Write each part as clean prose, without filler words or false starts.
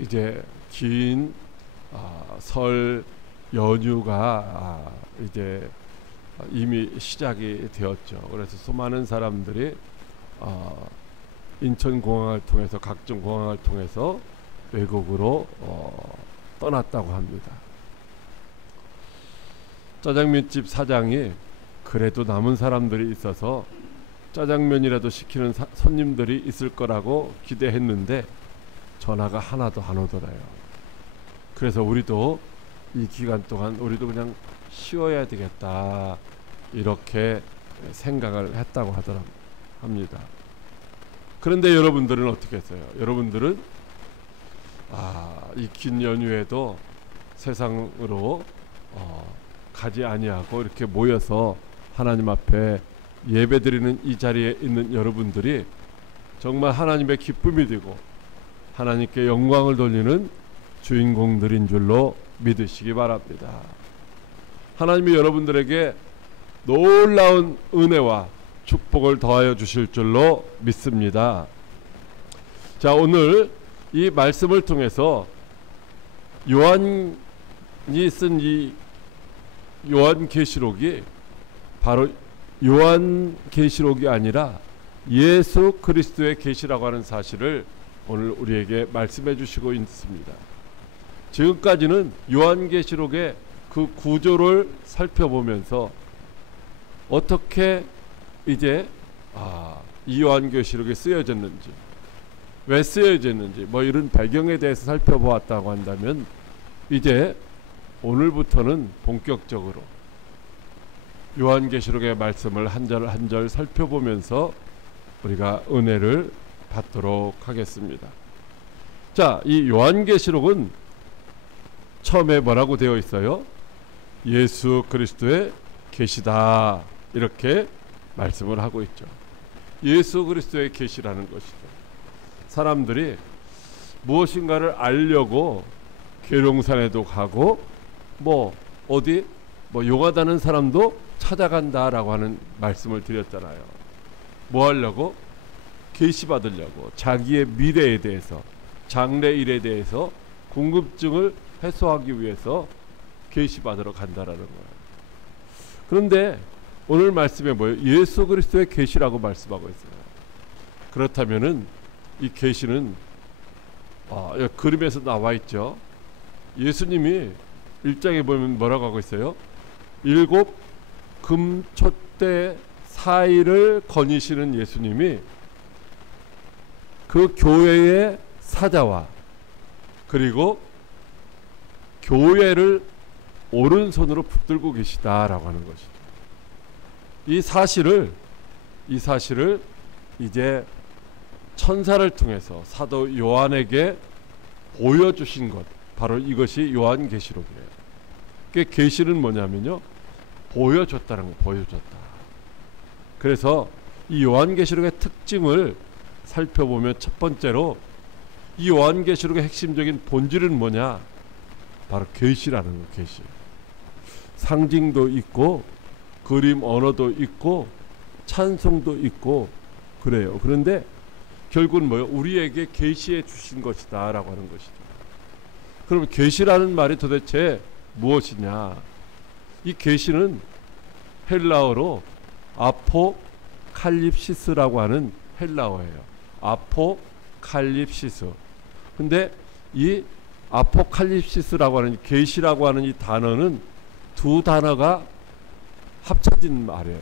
이제 긴 설 연휴가 이제 이미 시작이 되었죠. 그래서 수많은 사람들이 인천공항을 통해서 각종 공항을 통해서 외국으로 떠났다고 합니다. 짜장면집 사장이 그래도 남은 사람들이 있어서 짜장면이라도 시키는 손님들이 있을 거라고 기대했는데 전화가 하나도 안 오더래요. 그래서 우리도 이 기간 동안 우리도 그냥 쉬어야 되겠다 이렇게 생각을 했다고 합니다. 그런데 여러분들은 어떻게 했어요? 여러분들은 이 긴 연휴에도 세상으로 가지 아니하고 이렇게 모여서 하나님 앞에 예배드리는 이 자리에 있는 여러분들이 정말 하나님의 기쁨이 되고 하나님께 영광을 돌리는 주인공들인 줄로 믿으시기 바랍니다. 하나님이 여러분들에게 놀라운 은혜와 축복을 더하여 주실 줄로 믿습니다. 자, 오늘 이 말씀을 통해서 요한이 쓴 이 요한계시록이 바로 요한계시록이 아니라 예수 그리스도의 계시라고 하는 사실을 오늘 우리에게 말씀해 주시고 있습니다. 지금까지는 요한계시록의 그 구조를 살펴보면서 어떻게 이제 이 요한계시록이 쓰여졌는지, 왜 쓰여졌는지 뭐 이런 배경에 대해서 살펴보았다고 한다면, 이제 오늘부터는 본격적으로 요한계시록의 말씀을 한 절 한 절 살펴보면서 우리가 은혜를 받도록 하겠습니다. 자, 이 요한계시록은 처음에 뭐라고 되어 있어요? 예수 그리스도의 계시다 이렇게 말씀을 하고 있죠. 예수 그리스도의 계시라는 것이죠. 사람들이 무엇인가를 알려고 계룡산에도 가고 어디 용하다는 사람도 찾아간다라고 하는 말씀을 드렸잖아요. 뭐 하려고? 계시 받으려고, 자기의 미래에 대해서, 장래일에 대해서 궁금증을 해소하기 위해서 계시 받으러 간다라는 거예요. 그런데 오늘 말씀에 뭐예요? 예수 그리스도의 계시라고 말씀하고 있어요. 그렇다면은 이 계시는 여기 그림에서 나와 있죠. 예수님이 1장에 보면 뭐라고 하고 있어요? 7 금촛대 사이를 거니시는 예수님이 그 교회의 사자와 그리고 교회를 오른손으로 붙들고 계시다라고 하는 것이죠. 이 사실을 이제 천사를 통해서 사도 요한에게 보여주신 것, 바로 이것이 요한계시록이에요. 그 계시는 뭐냐면요, 보여줬다는 거, 보여줬다. 그래서 이 요한계시록의 특징을 살펴보면 첫 번째로 이 요한계시록의 핵심적인 본질은 뭐냐? 바로 계시라는 거, 계시. 상징도 있고 그림 언어도 있고 찬송도 있고 그래요. 그런데 결국은 뭐예요? 우리에게 계시해 주신 것이다 라고 하는 것이죠. 그럼 계시라는 말이 도대체 무엇이냐? 이 계시는 헬라어로 아포칼립시스라고 하는 헬라어예요. 아포칼립시스. 근데 이 아포칼립시스라고 하는 계시라고 하는 이 단어는 두 단어가 합쳐진 말이에요.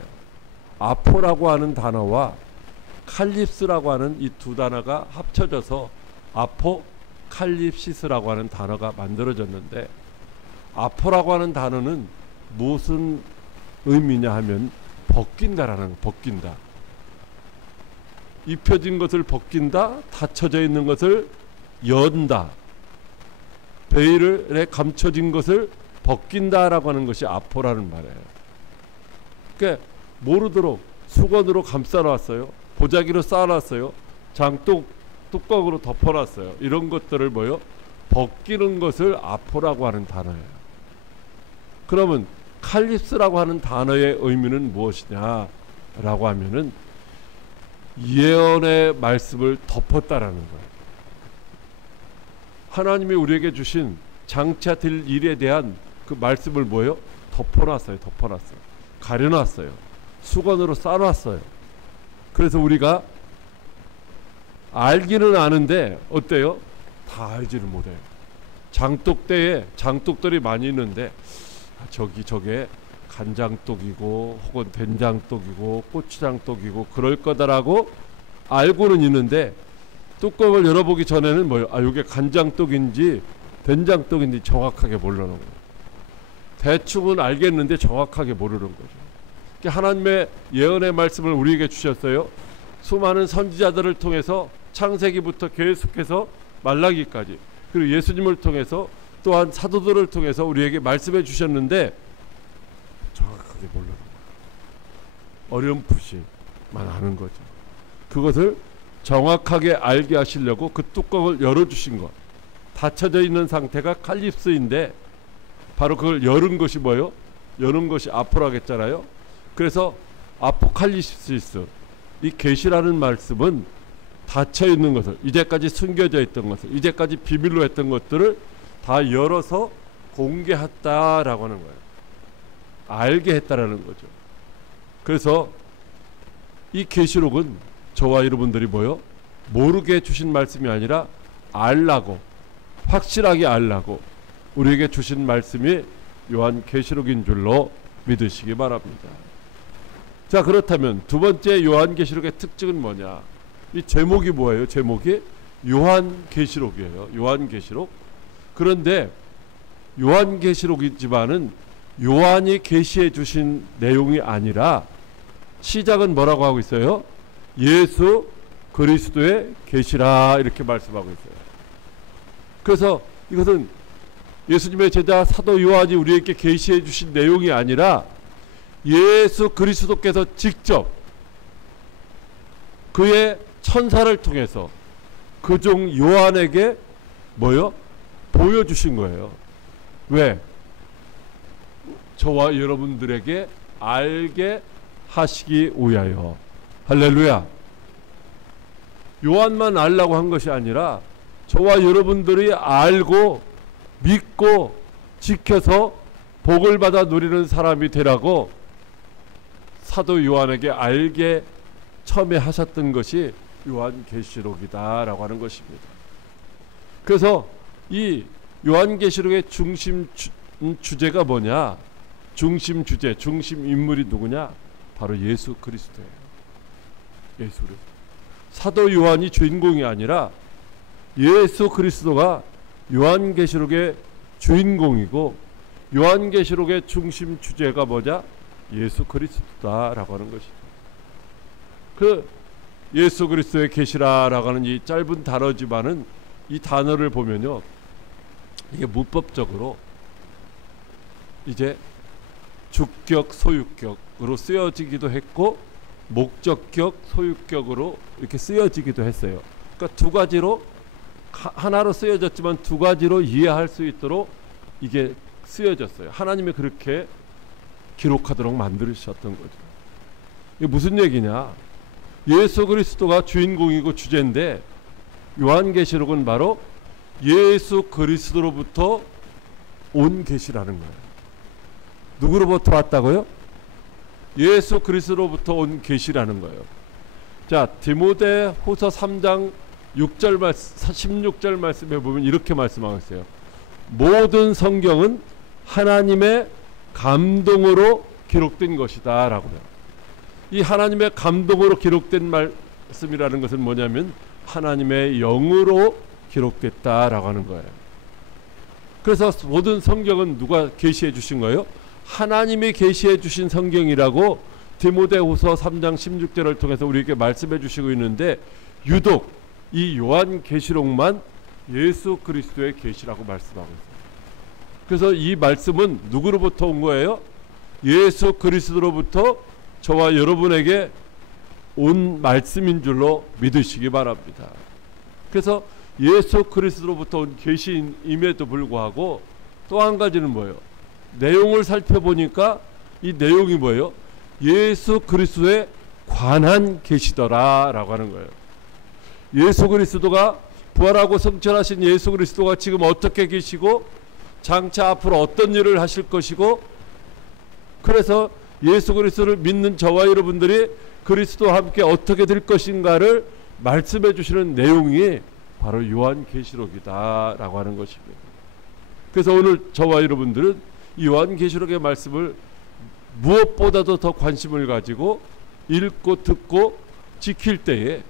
아포라고 하는 단어와 칼립스라고 하는 이 두 단어가 합쳐져서 아포칼립시스라고 하는 단어가 만들어졌는데, 아포라고 하는 단어는 무슨 의미냐 하면 벗긴다라는, 벗긴다. 입혀진 것을 벗긴다, 닫혀져 있는 것을 연다, 베일에 감춰진 것을 벗긴다라고 하는 것이 아포라는 말이에요. 그러니까 모르도록 수건으로 감싸놨어요. 보자기로 쌓아놨어요. 뚜껑으로 덮어놨어요. 이런 것들을 벗기는 것을 아포라고 하는 단어예요. 그러면 칼립스라고 하는 단어의 의미는 무엇이냐라고 하면은 예언의 말씀을 덮었다라는 거예요. 하나님이 우리에게 주신 장차 될 일에 대한 그 말씀을 뭐예요? 덮어놨어요. 가려놨어요. 수건으로 싸놨어요. 그래서 우리가 알기는 아는데 어때요? 다 알지는 못해요. 장독대에 장독들이 많이 있는데 저게 간장독이고 혹은 된장독이고 고추장독이고 그럴 거다라고 알고는 있는데 뚜껑을 열어보기 전에는 뭐예요? 이게 간장독인지 된장독인지 정확하게 모르는 거예요. 대충은 알겠는데 정확하게 모르는 거죠. 하나님의 예언의 말씀을 우리에게 주셨어요. 수많은 선지자들을 통해서 창세기부터 계속해서 말라기까지, 그리고 예수님을 통해서 또한 사도들을 통해서 우리에게 말씀해 주셨는데 정확하게 모르는 거예요. 어렴풋이만 아는 거죠. 그것을 정확하게 알게 하시려고 그 뚜껑을 열어주신 것, 닫혀져 있는 상태가 칼립스인데 바로 그걸 열은 것이 뭐예요? 여는 것이 아포라겠잖아요. 그래서 아포칼립시스, 이 계시라는 말씀은 닫혀 있는 것을, 이제까지 숨겨져 있던 것을, 이제까지 비밀로 했던 것들을 다 열어서 공개했다라고 하는 거예요. 알게 했다라는 거죠. 그래서 이 계시록은 저와 여러분들이 뭐요? 모르게 주신 말씀이 아니라 알라고, 확실하게 알라고 우리에게 주신 말씀이 요한 계시록인 줄로 믿으시기 바랍니다. 자, 그렇다면 두 번째 요한 계시록의 특징은 뭐냐? 이 제목이 뭐예요? 제목이 요한 계시록이에요. 요한 계시록. 그런데 요한 계시록이지만은 요한이 계시해 주신 내용이 아니라 시작은 뭐라고 하고 있어요? 예수 그리스도의 계시라 이렇게 말씀하고 있어요. 그래서 이것은 예수님의 제자 사도 요한이 우리에게 계시해 주신 내용이 아니라 예수 그리스도께서 직접 그의 천사를 통해서 그 종 요한에게 뭐요? 보여주신 거예요. 왜? 저와 여러분들에게 알게 하시기 위하여. 할렐루야. 요한만 알라고 한 것이 아니라 저와 여러분들이 알고 믿고 지켜서 복을 받아 누리는 사람이 되라고 사도 요한에게 알게 처음에 하셨던 것이 요한계시록이다라고 하는 것입니다. 그래서 이 요한계시록의 중심 주제가 뭐냐? 중심 주제, 중심 인물이 누구냐? 바로 예수 그리스도예요. 예수 그리스도. 사도 요한이 주인공이 아니라 예수 그리스도가 요한계시록의 주인공이고, 요한계시록의 중심 주제가 뭐냐? 예수 그리스도다라고 하는 것이죠. 그 예수 그리스도의 계시라라고 하는 이 짧은 단어지만은 이 단어를 보면요, 이게 문법적으로 이제 주격 소유격으로 쓰여지기도 했고 목적격 소유격으로 이렇게 쓰여지기도 했어요. 그러니까 두 가지로, 하나로 쓰여졌지만 두 가지로 이해할 수 있도록 이게 쓰여졌어요. 하나님이 그렇게 기록하도록 만드셨던 거죠. 이게 무슨 얘기냐? 예수 그리스도가 주인공이고 주제인데 요한계시록은 바로 예수 그리스도로부터 온 계시라는 거예요. 누구로부터 왔다고요? 예수 그리스도로부터 온 계시라는 거예요. 자, 디모데후서 3장 6절 16절 말씀에 보면 이렇게 말씀하고 있어요. 모든 성경은 하나님의 감동으로 기록된 것이다 라고요. 이 하나님의 감동으로 기록된 말씀이라는 것은 뭐냐면 하나님의 영으로 기록됐다라고 하는 거예요. 그래서 모든 성경은 누가 계시해 주신 거예요? 하나님이 계시해 주신 성경이라고 디모데후서 3장 16절을 통해서 우리에게 말씀해 주시고 있는데, 유독 이 요한계시록만 예수 그리스도의 계시라고 말씀하고 있어요. 그래서 이 말씀은 누구로부터 온 거예요? 예수 그리스도로부터 저와 여러분에게 온 말씀인 줄로 믿으시기 바랍니다. 그래서 예수 그리스도로부터 온 계시임에도 불구하고 또 한 가지는 뭐예요? 내용을 살펴보니까 이 내용이 뭐예요? 예수 그리스도에 관한 계시더라 라고 하는 거예요. 예수 그리스도가 부활하고 성천하신 예수 그리스도가 지금 어떻게 계시고 장차 앞으로 어떤 일을 하실 것이고, 그래서 예수 그리스도를 믿는 저와 여러분들이 그리스도와 함께 어떻게 될 것인가를 말씀해 주시는 내용이 바로 요한계시록이다라고 하는 것입니다. 그래서 오늘 저와 여러분들은 요한계시록의 말씀을 무엇보다도 더 관심을 가지고 읽고 듣고 지킬 때에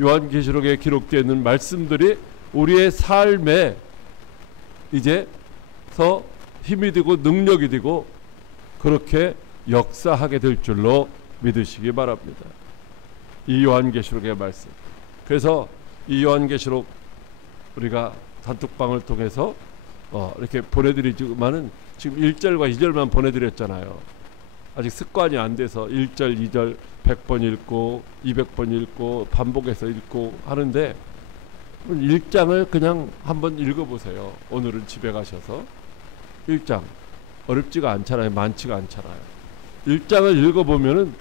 요한계시록에 기록되어 있는 말씀들이 우리의 삶에 이제서 힘이 되고 능력이 되고 그렇게 역사하게 될 줄로 믿으시기 바랍니다. 이 요한계시록의 말씀. 그래서 이 요한계시록 우리가 단톡방을 통해서 이렇게 보내드리지만은 지금 1절과 2절만 보내드렸잖아요. 아직 습관이 안 돼서 1절, 2절 100번 읽고 200번 읽고 반복해서 읽고 하는데 1장을 그냥 한번 읽어보세요. 오늘은 집에 가셔서 1장 어렵지가 않잖아요. 많지가 않잖아요. 1장을 읽어보면은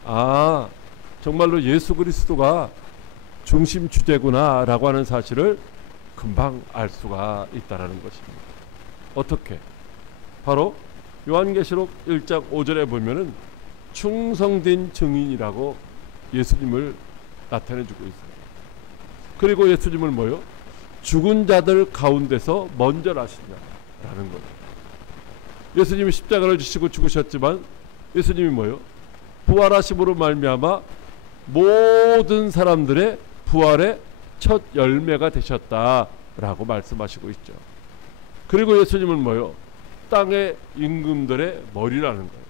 정말로 예수 그리스도가 중심 주제구나 라고 하는 사실을 금방 알 수가 있다는 것입니다. 어떻게? 바로 요한계시록 1장 5절에 보면은 충성된 증인이라고 예수님을 나타내주고 있어요. 그리고 예수님을 뭐요? 죽은 자들 가운데서 먼저 나신다라는 거예요. 예수님이 십자가를 지시고 죽으셨지만 예수님이 뭐요? 부활하심으로 말미암아 모든 사람들의 부활의 첫 열매가 되셨다라고 말씀하시고 있죠. 그리고 예수님은 뭐요? 땅의 임금들의 머리라는 거예요.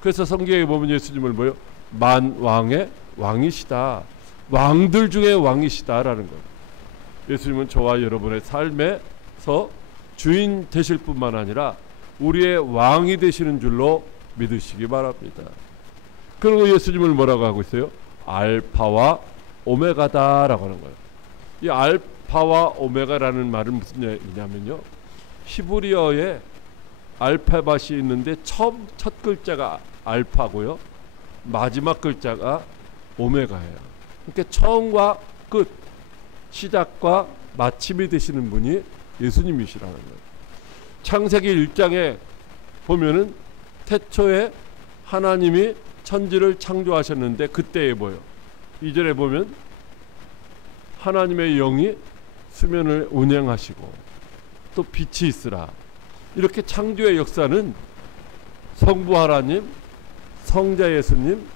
그래서 성경에 보면 예수님을 뭐요? 만왕의 왕이시다. 왕들 중에 왕이시다라는 거예요. 예수님은 저와 여러분의 삶에서 주인 되실 뿐만 아니라 우리의 왕이 되시는 줄로 믿으시기 바랍니다. 그리고 예수님을 뭐라고 하고 있어요? 알파와 오메가다라고 하는 거예요. 이 알파와 오메가라는 말은 무슨 얘기냐면요, 히브리어에 알파벳이 있는데 첫 글자가 알파고요, 마지막 글자가 오메가예요. 그러니까 처음과 끝, 시작과 마침이 되시는 분이 예수님이시라는 거예요. 창세기 1장에 보면은 태초에 하나님이 천지를 창조하셨는데 그때에 뭐요? 2절에 보면 하나님의 영이 수면을 운행하시고 또 빛이 있으라. 이렇게 창조의 역사는 성부 하나님, 성자 예수님,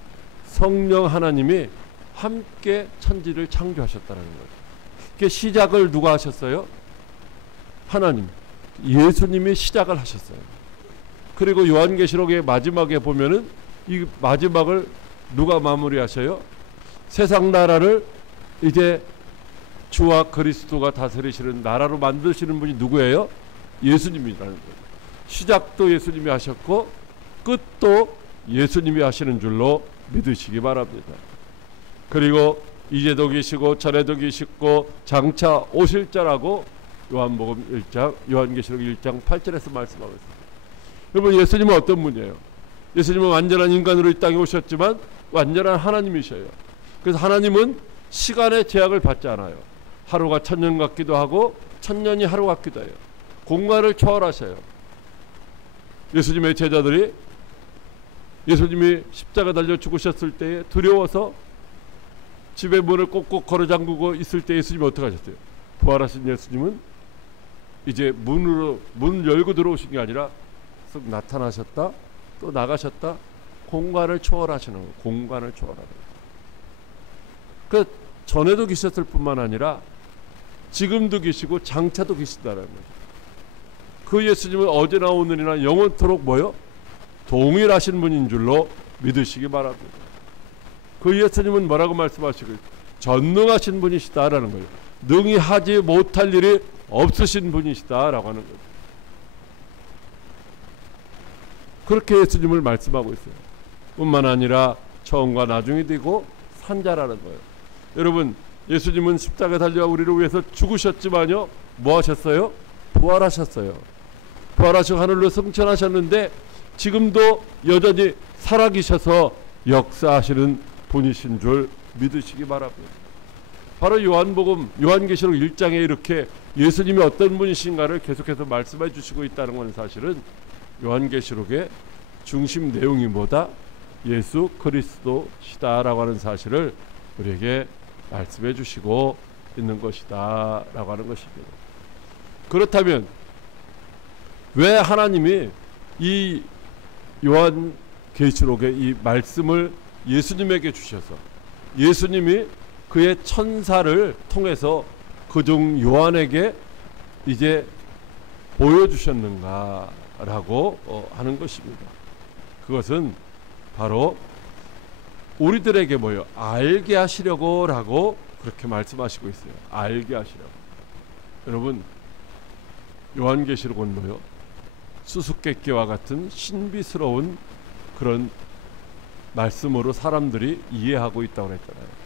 성령 하나님이 함께 천지를 창조하셨다는 거예요. 그 시작을 누가 하셨어요? 하나님, 예수님이 시작을 하셨어요. 그리고 요한계시록의 마지막에 보면은 이 마지막을 누가 마무리하셔요? 세상 나라를 이제 주와 그리스도가 다스리시는 나라로 만드시는 분이 누구예요? 예수님이라는 거예요. 시작도 예수님이 하셨고 끝도 예수님이 하시는 줄로 믿으시기 바랍니다. 그리고 이제도 계시고 전에도 계시고 장차 오실 자라고 요한복음 1장, 요한계시록 1장 8절에서 말씀하고 있습니다. 여러분, 예수님은 어떤 분이에요? 예수님은 완전한 인간으로 이 땅에 오셨지만 완전한 하나님이셔요. 그래서 하나님은 시간의 제약을 받지 않아요. 하루가 천년 같기도 하고 천년이 하루 같기도 해요. 공간을 초월하셔요. 예수님의 제자들이 예수님이 십자가 달려 죽으셨을 때에 두려워서 집의 문을 꼭꼭 걸어 잠그고 있을 때 예수님이 어떻게 하셨어요? 부활하신 예수님은 이제 문 열고 들어오신 게 아니라 쓱 나타나셨다 또 나가셨다, 공간을 초월하시는 거예요. 공간을 초월하는 거예요. 그 전에도 계셨을 뿐만 아니라 지금도 계시고 장차도 계신다는 거예요. 그 예수님은 어제나 오늘이나 영원토록 뭐요? 동일하신 분인 줄로 믿으시기 바랍니다. 그 예수님은 뭐라고 말씀하시고 전능하신 분이시다라는 거예요. 능히 하지 못할 일이 없으신 분이시다라고 하는 거예요. 그렇게 예수님을 말씀하고 있어요. 뿐만 아니라 처음과 나중이 되고 산자라는 거예요. 여러분, 예수님은 십자가에 달려 우리를 위해서 죽으셨지만요, 뭐 하셨어요? 부활하셨어요. 부활하시고 하늘로 승천하셨는데 지금도 여전히 살아계셔서 역사하시는 분이신 줄 믿으시기 바랍니다. 바로 요한계시록 1장에 이렇게 예수님이 어떤 분이신가를 계속해서 말씀해 주시고 있다는 것은 사실은 요한계시록의 중심 내용이 뭐다? 예수 그리스도시다라고 하는 사실을 우리에게 말씀해 주시고 있는 것이다 라고 하는 것입니다. 그렇다면 왜 하나님이 이 요한계시록의 이 말씀을 예수님에게 주셔서 예수님이 그의 천사를 통해서 그중 요한에게 이제 보여주셨는가라고 하는 것입니다. 그것은 바로 우리들에게 뭐요? 알게 하시려고 라고 그렇게 말씀하시고 있어요. 알게 하시려고. 여러분, 요한계시록은 뭐요? 수수께끼와 같은 신비스러운 그런 말씀으로 사람들이 이해하고 있다고 했잖아요.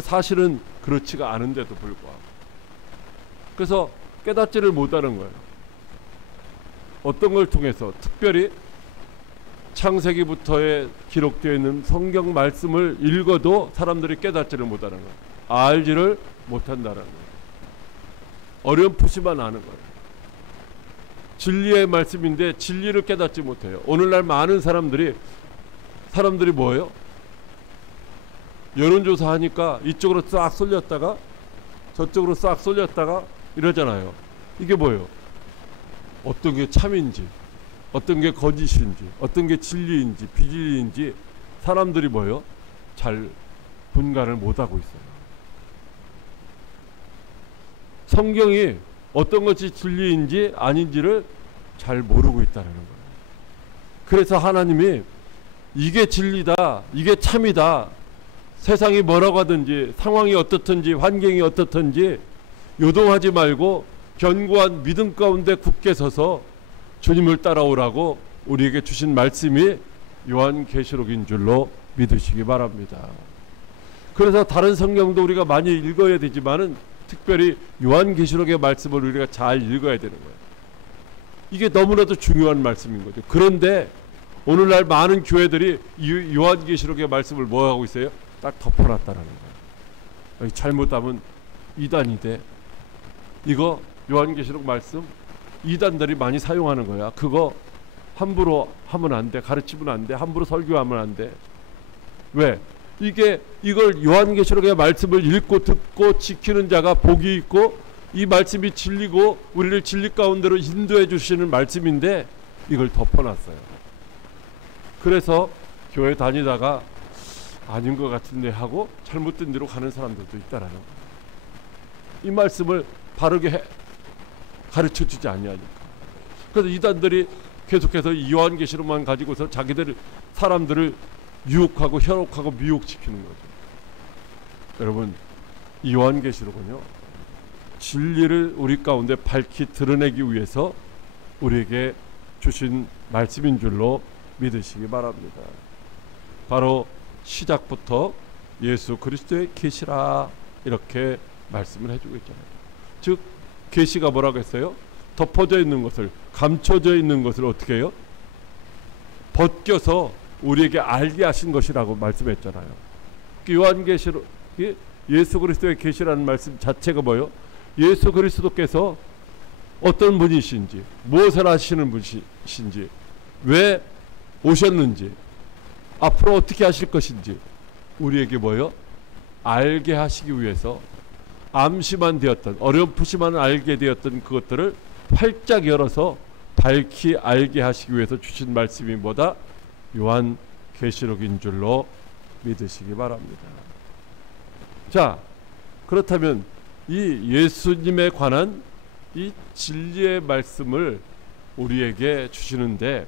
사실은 그렇지가 않은데도 불구하고 그래서 깨닫지를 못하는 거예요. 어떤 걸 통해서? 특별히 창세기부터에 기록되어 있는 성경 말씀을 읽어도 사람들이 깨닫지를 못하는 거예요. 알지를 못한다는 거예요. 어렴풋이만 아는 거예요. 진리의 말씀인데 진리를 깨닫지 못해요. 오늘날 많은 사람들이 뭐예요? 여론조사 하니까 이쪽으로 싹 쏠렸다가 저쪽으로 싹 쏠렸다가 이러잖아요. 이게 뭐예요? 어떤 게 참인지, 어떤 게 거짓인지, 어떤 게 진리인지 비진리인지 사람들이 뭐예요? 잘 분간을 못하고 있어요. 성경이 어떤 것이 진리인지 아닌지를 잘 모르고 있다는 거예요. 그래서 하나님이 이게 진리다, 이게 참이다, 세상이 뭐라고 하든지 상황이 어떻든지 환경이 어떻든지 요동하지 말고 견고한 믿음 가운데 굳게 서서 주님을 따라오라고 우리에게 주신 말씀이 요한계시록인 줄로 믿으시기 바랍니다. 그래서 다른 성경도 우리가 많이 읽어야 되지만은 특별히 요한계시록의 말씀을 우리가 잘 읽어야 되는 거예요. 이게 너무나도 중요한 말씀인 거죠. 그런데 오늘날 많은 교회들이 이 요한계시록의 말씀을 뭐 하고 있어요? 딱 덮어놨다라는 거예요. 잘못하면 이단이 돼. 이거 요한계시록 말씀 이단들이 많이 사용하는 거야. 그거 함부로 하면 안 돼. 가르치면 안 돼. 함부로 설교하면 안 돼. 왜? 이걸 요한계시록의 말씀을 읽고 듣고 지키는 자가 복이 있고 이 말씀이 진리고 우리를 진리 가운데로 인도해 주시는 말씀인데 이걸 덮어놨어요. 그래서 교회 다니다가 아닌 것 같은데 하고 잘못된 데로 가는 사람들도 있다라는 거예요. 이 말씀을 바르게 가르쳐주지 아니하니까. 그래서 이단들이 계속해서 이 요한계시록만 가지고서 사람들을 유혹하고 현혹하고 미혹시키는 거죠. 여러분, 이 요한계시록은요 진리를 우리 가운데 밝히 드러내기 위해서 우리에게 주신 말씀인 줄로 믿으시기 바랍니다. 바로 시작부터 예수 그리스도의 계시라 이렇게 말씀을 해주고 있잖아요. 즉 계시가 뭐라고 했어요? 덮어져 있는 것을, 감춰져 있는 것을 어떻게 해요? 벗겨서 우리에게 알게 하신 것이라고 말씀했잖아요. 요한계시록 예수 그리스도의 계시라는 말씀 자체가 뭐예요? 예수 그리스도께서 어떤 분이신지, 무엇을 하시는 분이신지, 왜 오셨는지, 앞으로 어떻게 하실 것인지 우리에게 뭐예요? 알게 하시기 위해서 암시만 되었던, 어렴풋이만 알게 되었던 그것들을 활짝 열어서 밝히 알게 하시기 위해서 주신 말씀이 뭐다? 요한계시록인 줄로 믿으시기 바랍니다. 자, 그렇다면 이 예수님에 관한 이 진리의 말씀을 우리에게 주시는데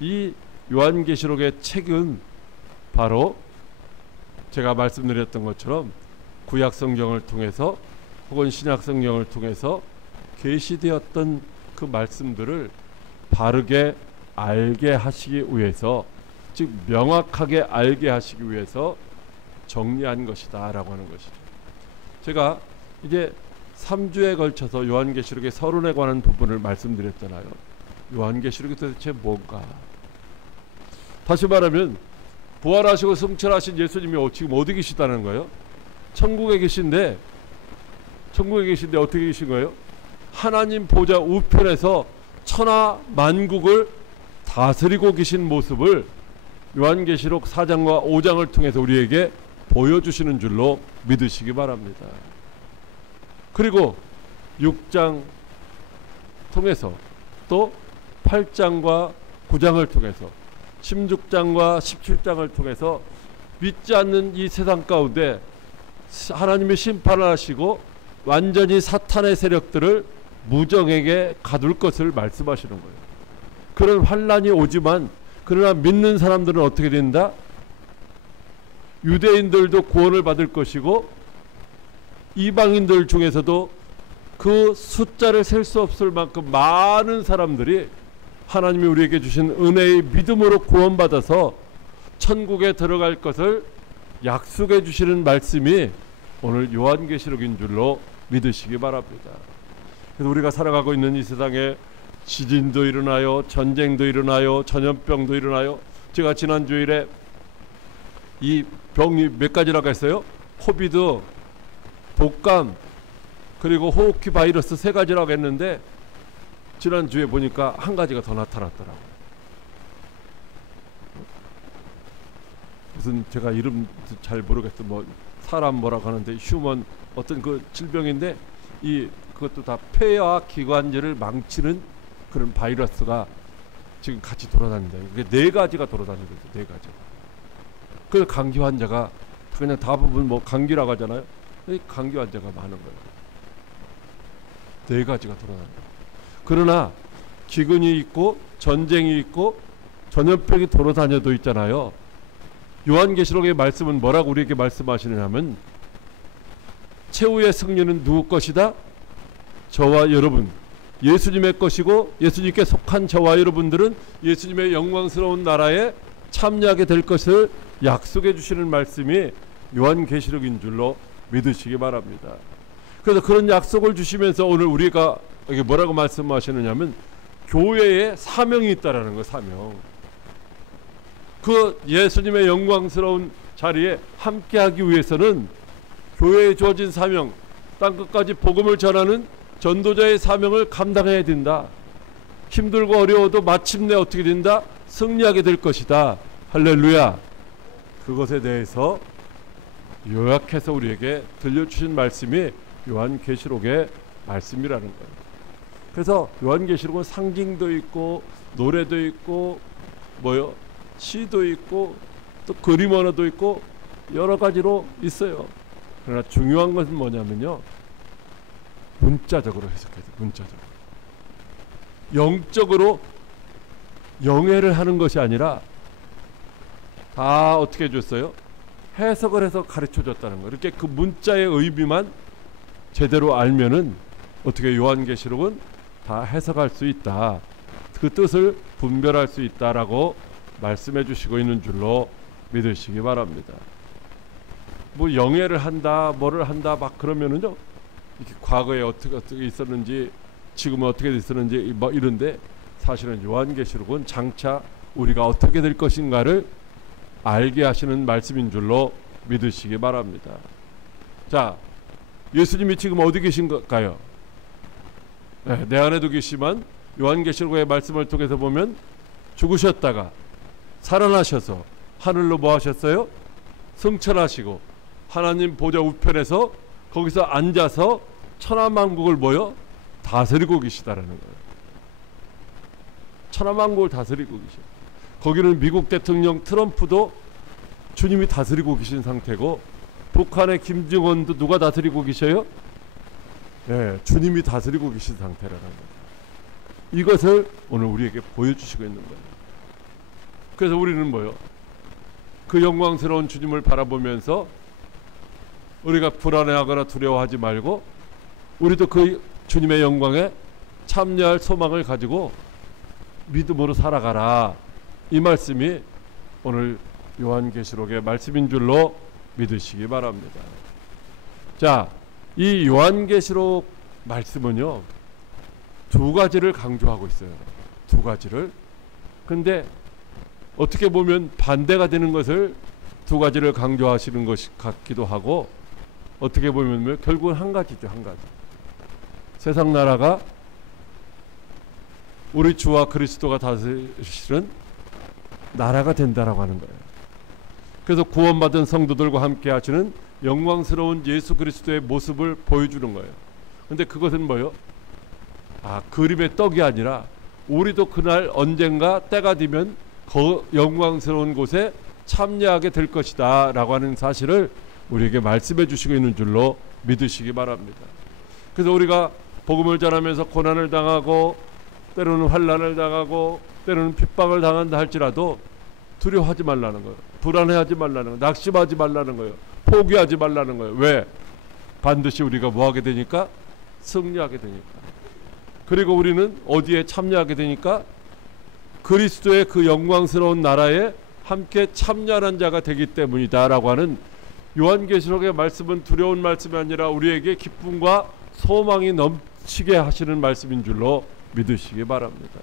이 요한계시록의 책은 바로 제가 말씀드렸던 것처럼 구약 성경을 통해서 혹은 신약 성경을 통해서 계시되었던 그 말씀들을 바르게 알게 하시기 위해서, 즉 명확하게 알게 하시기 위해서 정리한 것이다 라고 하는 것이죠. 제가 이제 3주에 걸쳐서 요한계시록의 서론에 관한 부분을 말씀드렸잖아요. 요한계시록이 도대체 뭔가? 다시 말하면 부활하시고 승천하신 예수님이 지금 어디 계시다는 거예요? 천국에 계신데 어떻게 계신 거예요? 하나님 보좌 우편에서 천하 만국을 다스리고 계신 모습을 요한계시록 4장과 5장을 통해서 우리에게 보여주시는 줄로 믿으시기 바랍니다. 그리고 6장 통해서 또 8장과 9장을 통해서 16장과 17장을 통해서 믿지 않는 이 세상 가운데 하나님의 심판을 하시고 완전히 사탄의 세력들을 무정에게 가둘 것을 말씀하시는 거예요. 그런 환란이 오지만 그러나 믿는 사람들은 어떻게 된다? 유대인들도 구원을 받을 것이고 이방인들 중에서도 그 숫자를 셀 수 없을 만큼 많은 사람들이 하나님이 우리에게 주신 은혜의 믿음으로 구원받아서 천국에 들어갈 것을 약속해 주시는 말씀이 오늘 요한계시록인 줄로 믿으시기 바랍니다. 그래서 우리가 살아가고 있는 이 세상에 지진도 일어나요, 전쟁도 일어나요, 전염병도 일어나요. 제가 지난 주일에 이 병이 몇 가지라고 했어요? 코비드, 독감, 그리고 호흡기 바이러스 3가지라고 했는데 지난 주에 보니까 한 가지가 더 나타났더라고요. 무슨 제가 이름 잘 모르겠어. 뭐 사람 뭐라고 하는데 휴먼 어떤 그 질병인데 그것도 다 폐와 기관지를 망치는 그런 바이러스가 지금 같이 돌아다닌다. 이게 4가지가 돌아다니고 있어요. 4가지. 그 감기 환자가 그냥 대부분 뭐 감기라고 하잖아요. 감기 환자가 많은 거예요. 4가지가 돌아다닌다. 그러나 기근이 있고 전쟁이 있고 전염병이 돌아다녀도 있잖아요. 요한계시록의 말씀은 뭐라고 우리에게 말씀하시느냐면 최후의 승리는 누구 것이다? 저와 여러분, 예수님의 것이고 예수님께 속한 저와 여러분들은 예수님의 영광스러운 나라에 참여하게 될 것을 약속해 주시는 말씀이 요한계시록인 줄로 믿으시기 바랍니다. 그래서 그런 약속을 주시면서 오늘 우리가 여기 뭐라고 말씀하시느냐면 교회에 사명이 있다라는 거. 사명. 그 예수님의 영광스러운 자리에 함께하기 위해서는 교회에 주어진 사명, 땅끝까지 복음을 전하는 전도자의 사명을 감당해야 된다. 힘들고 어려워도 마침내 어떻게 된다? 승리하게 될 것이다. 할렐루야. 그것에 대해서 요약해서 우리에게 들려주신 말씀이 요한계시록의 말씀이라는 거예요. 그래서 요한계시록은 상징도 있고 노래도 있고 시도 있고 또 그림 언어도 있고 여러 가지로 있어요. 그러나 중요한 것은 뭐냐면요, 문자적으로 해석해야 돼요. 문자적으로. 영적으로 영해를 하는 것이 아니라 다 어떻게 해줬어요? 해석을 해서 가르쳐줬다는 거예요. 이렇게 그 문자의 의미만 제대로 알면은 어떻게 요한계시록은 다 해석할 수 있다. 그 뜻을 분별할 수 있다라고 말씀해 주시고 있는 줄로 믿으시기 바랍니다. 뭐 영예를 한다, 뭐를 한다 막 그러면은요, 이렇게 과거에 어떻게 있었는지 지금은 어떻게 있었는지 뭐 이런데 사실은 요한계시록은 장차 우리가 어떻게 될 것인가를 알게 하시는 말씀인 줄로 믿으시기 바랍니다. 자, 예수님이 지금 어디 계신가요? 네, 내 안에도 계시지만 요한계시록의 말씀을 통해서 보면 죽으셨다가 살아나셔서 하늘로 뭐 하셨어요? 승천하시고 하나님 보좌 우편에서 거기서 앉아서 천하만국을 다스리고 계시다라는 거예요. 천하만국을 다스리고 계셔. 거기는 미국 대통령 트럼프도 주님이 다스리고 계신 상태고, 북한의 김정은도 누가 다스리고 계셔요? 네, 주님이 다스리고 계신 상태라는 거예요. 이것을 오늘 우리에게 보여주시고 있는 거예요. 그래서 우리는 그 영광스러운 주님을 바라보면서 우리가 불안해하거나 두려워하지 말고 우리도 그 주님의 영광에 참여할 소망을 가지고 믿음으로 살아가라. 이 말씀이 오늘 요한계시록의 말씀인 줄로 믿으시기 바랍니다. 자, 이 요한계시록 말씀은요, 2가지를 강조하고 있어요. 2가지를. 근데 어떻게 보면 반대가 되는 것을 2가지를 강조하시는 것 같기도 하고, 어떻게 보면 결국은 한 가지죠. 한 가지. 세상 나라가 우리 주와 그리스도가 다스리시는 나라가 된다라고 하는 거예요. 그래서 구원받은 성도들과 함께 하시는 영광스러운 예수 그리스도의 모습을 보여주는 거예요. 근데 그것은 뭐예요? 그림의 떡이 아니라 우리도 그날 언젠가 때가 되면 그 영광스러운 곳에 참여하게 될 것이다 라고 하는 사실을 우리에게 말씀해 주시고 있는 줄로 믿으시기 바랍니다. 그래서 우리가 복음을 전하면서 고난을 당하고 때로는 환난을 당하고 때로는 핍박을 당한다 할지라도 두려워하지 말라는 거예요. 불안해하지 말라는 거예요. 낙심하지 말라는 거예요. 포기하지 말라는 거예요. 왜? 반드시 우리가 뭐하게 되니까? 승리하게 되니까. 그리고 우리는 어디에 참여하게 되니까? 그리스도의 그 영광스러운 나라에 함께 참여하는 자가 되기 때문이다 라고 하는 요한계시록의 말씀은 두려운 말씀이 아니라 우리에게 기쁨과 소망이 넘치게 하시는 말씀인 줄로 믿으시기 바랍니다.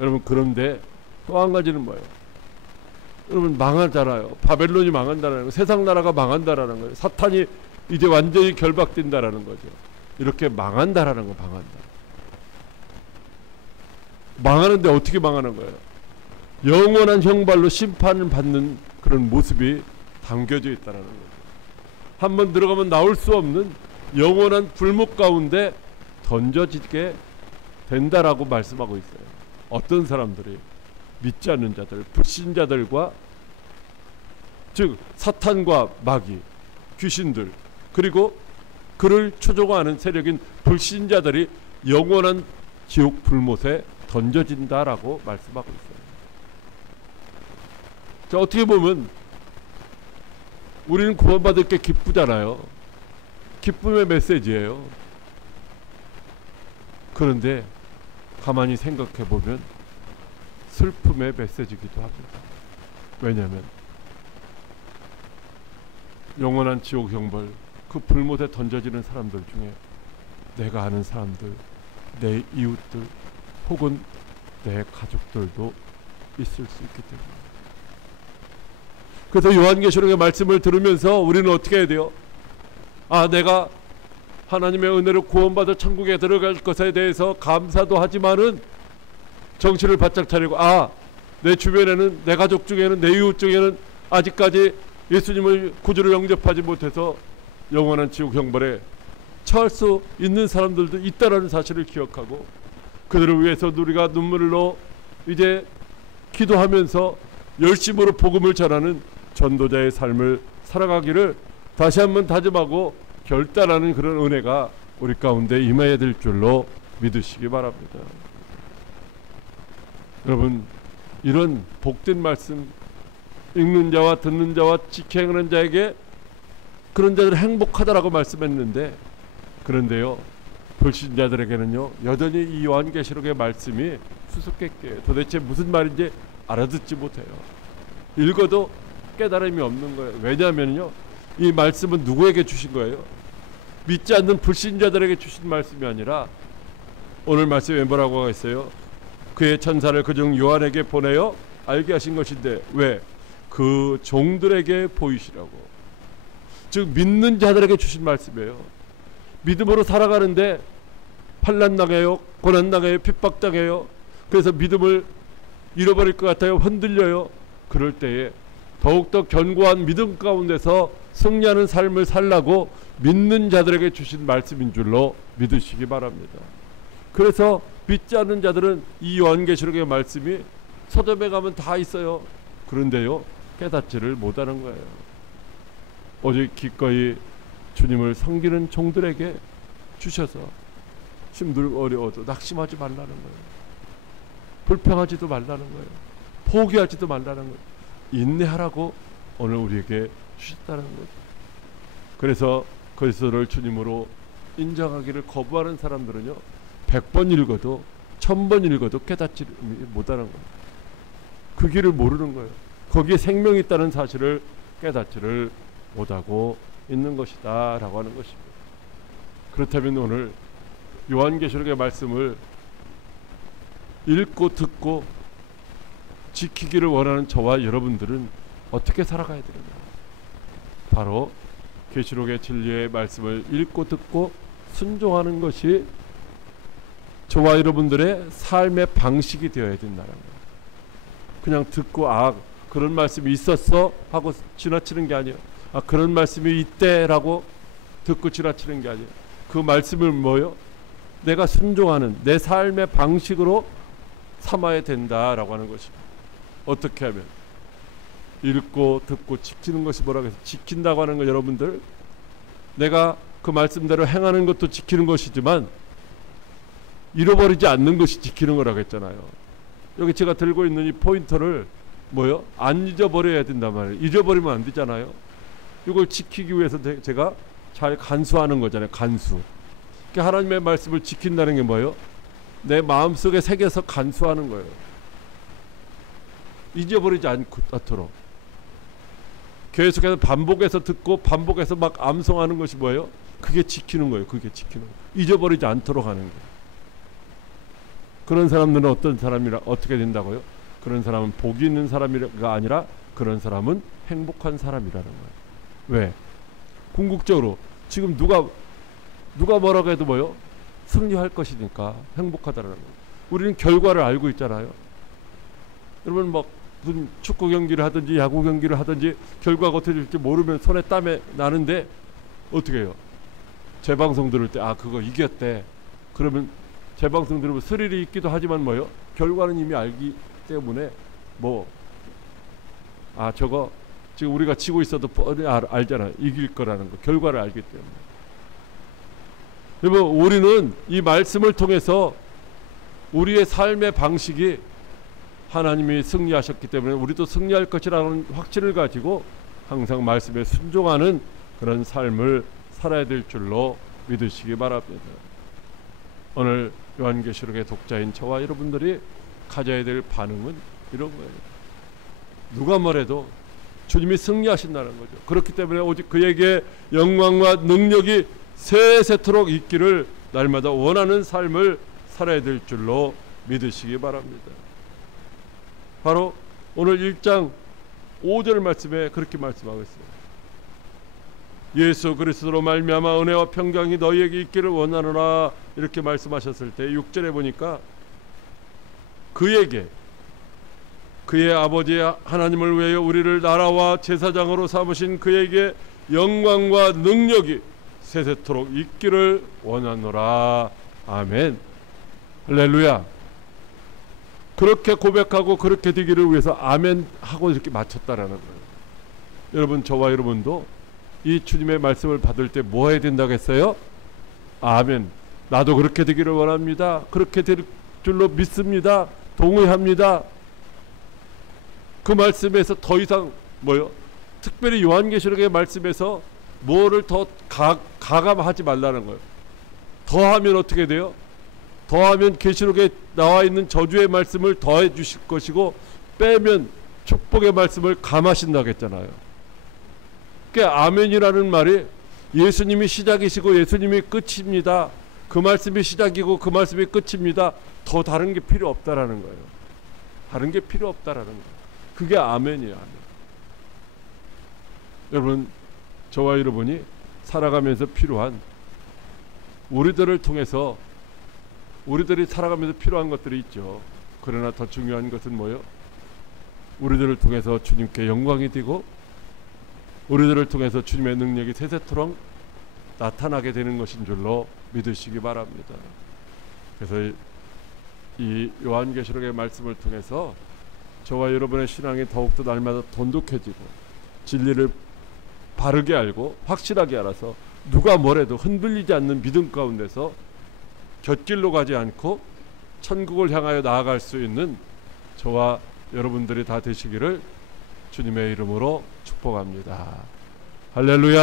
여러분, 그런데 또 한 가지는 뭐예요? 여러분, 망하잖아요. 바벨론이 망한다는 거예요. 세상 나라가 망한다라는 거예요. 사탄이 이제 완전히 결박된다라는 거죠. 이렇게 망한다라는 거, 망한다. 망하는데 어떻게 망하는 거예요? 영원한 형벌로 심판을 받는 그런 모습이 담겨져 있다는 거죠. 한번 들어가면 나올 수 없는 영원한 불목 가운데 던져지게 된다라고 말씀하고 있어요. 어떤 사람들이? 믿지 않는 자들, 불신자들과, 즉 사탄과 마귀, 귀신들, 그리고 그를 추종하는 세력인 불신자들이 영원한 지옥 불못에 던져진다라고 말씀하고 있어요. 자, 어떻게 보면 우리는 구원받을 게 기쁘잖아요. 기쁨의 메시지예요. 그런데 가만히 생각해 보면 슬픔의 메시지이기도 합니다. 왜냐하면 영원한 지옥 형벌, 그 불못에 던져지는 사람들 중에 내가 아는 사람들, 내 이웃들, 혹은 내 가족들도 있을 수 있기 때문에. 그래서 요한계시록의 말씀을 들으면서 우리는 어떻게 해야 돼요? 내가 하나님의 은혜로 구원받아 천국에 들어갈 것에 대해서 감사도 하지만은 정신을 바짝 차리고, 내 주변에는, 내 가족 중에는, 내 이웃 중에는 아직까지 예수님을 구주로 영접하지 못해서 영원한 지옥 형벌에 처할 수 있는 사람들도 있다라는 사실을 기억하고, 그들을 위해서 우리가 눈물로 이제 기도하면서 열심으로 복음을 전하는 전도자의 삶을 살아가기를 다시 한번 다짐하고 결단하는 그런 은혜가 우리 가운데 임해야 될 줄로 믿으시기 바랍니다. 여러분, 이런 복된 말씀 읽는 자와 듣는 자와 지켜행하는 자에게 그런 자들은 행복하다라고 말씀했는데, 그런데요, 불신자들에게는요 여전히 이 요한계시록의 말씀이 수수께끼예요. 도대체 무슨 말인지 알아듣지 못해요. 읽어도 깨달음이 없는 거예요. 왜냐하면요, 이 말씀은 누구에게 주신 거예요? 믿지 않는 불신자들에게 주신 말씀이 아니라, 오늘 말씀에 뭐라고 하고 있어요? 그의 천사를 그중 요한에게 보내어 알게 하신 것인데, 왜? 그 종들에게 보이시라고. 즉 믿는 자들에게 주신 말씀이에요. 믿음으로 살아가는데 환난 당해요, 고난 당해요, 핍박 당해요. 그래서 믿음을 잃어버릴 것 같아요. 흔들려요. 그럴 때에 더욱더 견고한 믿음 가운데서 승리하는 삶을 살라고 믿는 자들에게 주신 말씀인 줄로 믿으시기 바랍니다. 그래서 믿지 않는 자들은 이 요한계시록의 말씀이 서점에 가면 다 있어요. 그런데요, 깨닫지를 못하는 거예요. 오직 기꺼이 주님을 섬기는 종들에게 주셔서 힘들고 어려워도 낙심하지 말라는 거예요. 불평하지도 말라는 거예요. 포기하지도 말라는 거예요. 인내하라고 오늘 우리에게 주셨다는 거죠. 그래서 그리스도를 주님으로 인정하기를 거부하는 사람들은요 100번 읽어도 1000번 읽어도 깨닫지 못하는 거예요. 그 길을 모르는 거예요. 거기에 생명이 있다는 사실을 깨닫지를 못하고 있는 것이다 라고 하는 것입니다. 그렇다면 오늘 요한계시록의 말씀을 읽고 듣고 지키기를 원하는 저와 여러분들은 어떻게 살아가야 되느냐? 바로 계시록의 진리의 말씀을 읽고 듣고 순종하는 것이 저와 여러분들의 삶의 방식이 되어야 된다는 거예요. 그냥 듣고 그런 말씀이 있었어 하고 지나치는 게 아니에요. 그런 말씀이 있대라고 듣고 지나치는 게 아니에요. 그 말씀을 뭐요? 내가 순종하는 내 삶의 방식으로 삼아야 된다라고 하는 것입니다. 어떻게 하면? 읽고 듣고 지키는 것이 뭐라고 해서 지킨다고 하는 거, 여러분들 내가 그 말씀대로 행하는 것도 지키는 것이지만 잃어버리지 않는 것이 지키는 거라고 했잖아요. 여기 제가 들고 있는 이 포인터를 뭐요? 안 잊어버려야 된단 말이에요. 잊어버리면 안 되잖아요. 이걸 지키기 위해서 제가 잘 간수하는 거잖아요. 간수. 그러니까 하나님의 말씀을 지킨다는 게 뭐예요? 내 마음속에 새겨서 간수하는 거예요. 잊어버리지 않도록 계속해서 반복해서 듣고 반복해서 막 암송하는 것이 뭐예요? 그게 지키는 거예요. 그게 지키는 거예요. 잊어버리지 않도록 하는 거예요. 그런 사람들은 어떤 사람이라 어떻게 된다고요? 그런 사람은 복이 있는 사람이가 아니라 그런 사람은 행복한 사람이라는 거예요. 왜? 궁극적으로 지금 누가 뭐라고 해도 뭐요? 승리할 것이니까 행복하다라는 거예요. 우리는 결과를 알고 있잖아요. 여러분 막 무슨 축구 경기를 하든지 야구 경기를 하든지 결과가 어떻게 될지 모르면 손에 땀에 나는데 어떻게 해요? 재방송 들을 때 그거 이겼대. 그러면 재방송 들으면 스릴이 있기도 하지만 뭐요? 결과는 이미 알기 때문에 저거 지금 우리가 지고 있어도 뻔히 알잖아요. 이길 거라는 거. 결과를 알기 때문에. 여러분 우리는 이 말씀을 통해서 우리의 삶의 방식이 하나님이 승리하셨기 때문에 우리도 승리할 것이라는 확신을 가지고 항상 말씀에 순종하는 그런 삶을 살아야 될 줄로 믿으시기 바랍니다. 오늘 요한계시록의 독자인 저와 여러분들이 가져야 될 반응은 이런 거예요. 누가 뭐래도 주님이 승리하신다는 거죠. 그렇기 때문에 오직 그에게 영광과 능력이 세세토록 있기를 날마다 원하는 삶을 살아야 될 줄로 믿으시기 바랍니다. 바로 오늘 1장 5절 말씀에 그렇게 말씀하고 있어요. 예수 그리스도로 말미암아 은혜와 평강이 너희에게 있기를 원하노라 이렇게 말씀하셨을 때 6절에 보니까 그에게 그의 아버지 하나님을 위하여 우리를 나라와 제사장으로 삼으신 그에게 영광과 능력이 세세토록 있기를 원하노라. 아멘. 할렐루야. 그렇게 고백하고 그렇게 되기를 위해서 아멘 하고 이렇게 마쳤다라는 거예요. 여러분 저와 여러분도 이 주님의 말씀을 받을 때 뭐 해야 된다고 했어요? 아멘. 나도 그렇게 되기를 원합니다. 그렇게 될 줄로 믿습니다. 동의합니다. 그 말씀에서 더 이상 뭐요? 특별히 요한계시록의 말씀에서 뭐를 더 가감하지 말라는 거예요. 더하면 어떻게 돼요? 더하면 계시록에 나와 있는 저주의 말씀을 더해 주실 것이고 빼면 축복의 말씀을 감하신다고 했잖아요. 그러니까 아멘이라는 말이 예수님이 시작이시고 예수님이 끝입니다. 그 말씀이 시작이고 그 말씀이 끝입니다. 더 다른 게 필요 없다라는 거예요. 다른 게 필요 없다라는 거예요. 그게 아멘이에요. 아멘. 여러분 저와 여러분이 살아가면서 필요한 우리들을 통해서 우리들이 살아가면서 필요한 것들이 있죠. 그러나 더 중요한 것은 뭐예요? 우리들을 통해서 주님께 영광이 되고 우리들을 통해서 주님의 능력이 세세토록 나타나게 되는 것인 줄로 믿으시기 바랍니다. 그래서 이 요한계시록의 말씀을 통해서 저와 여러분의 신앙이 더욱더 날마다 돈독해지고 진리를 바르게 알고 확실하게 알아서 누가 뭐래도 흔들리지 않는 믿음 가운데서 곁길로 가지 않고 천국을 향하여 나아갈 수 있는 저와 여러분들이 다 되시기를 주님의 이름으로 축복합니다. 할렐루야.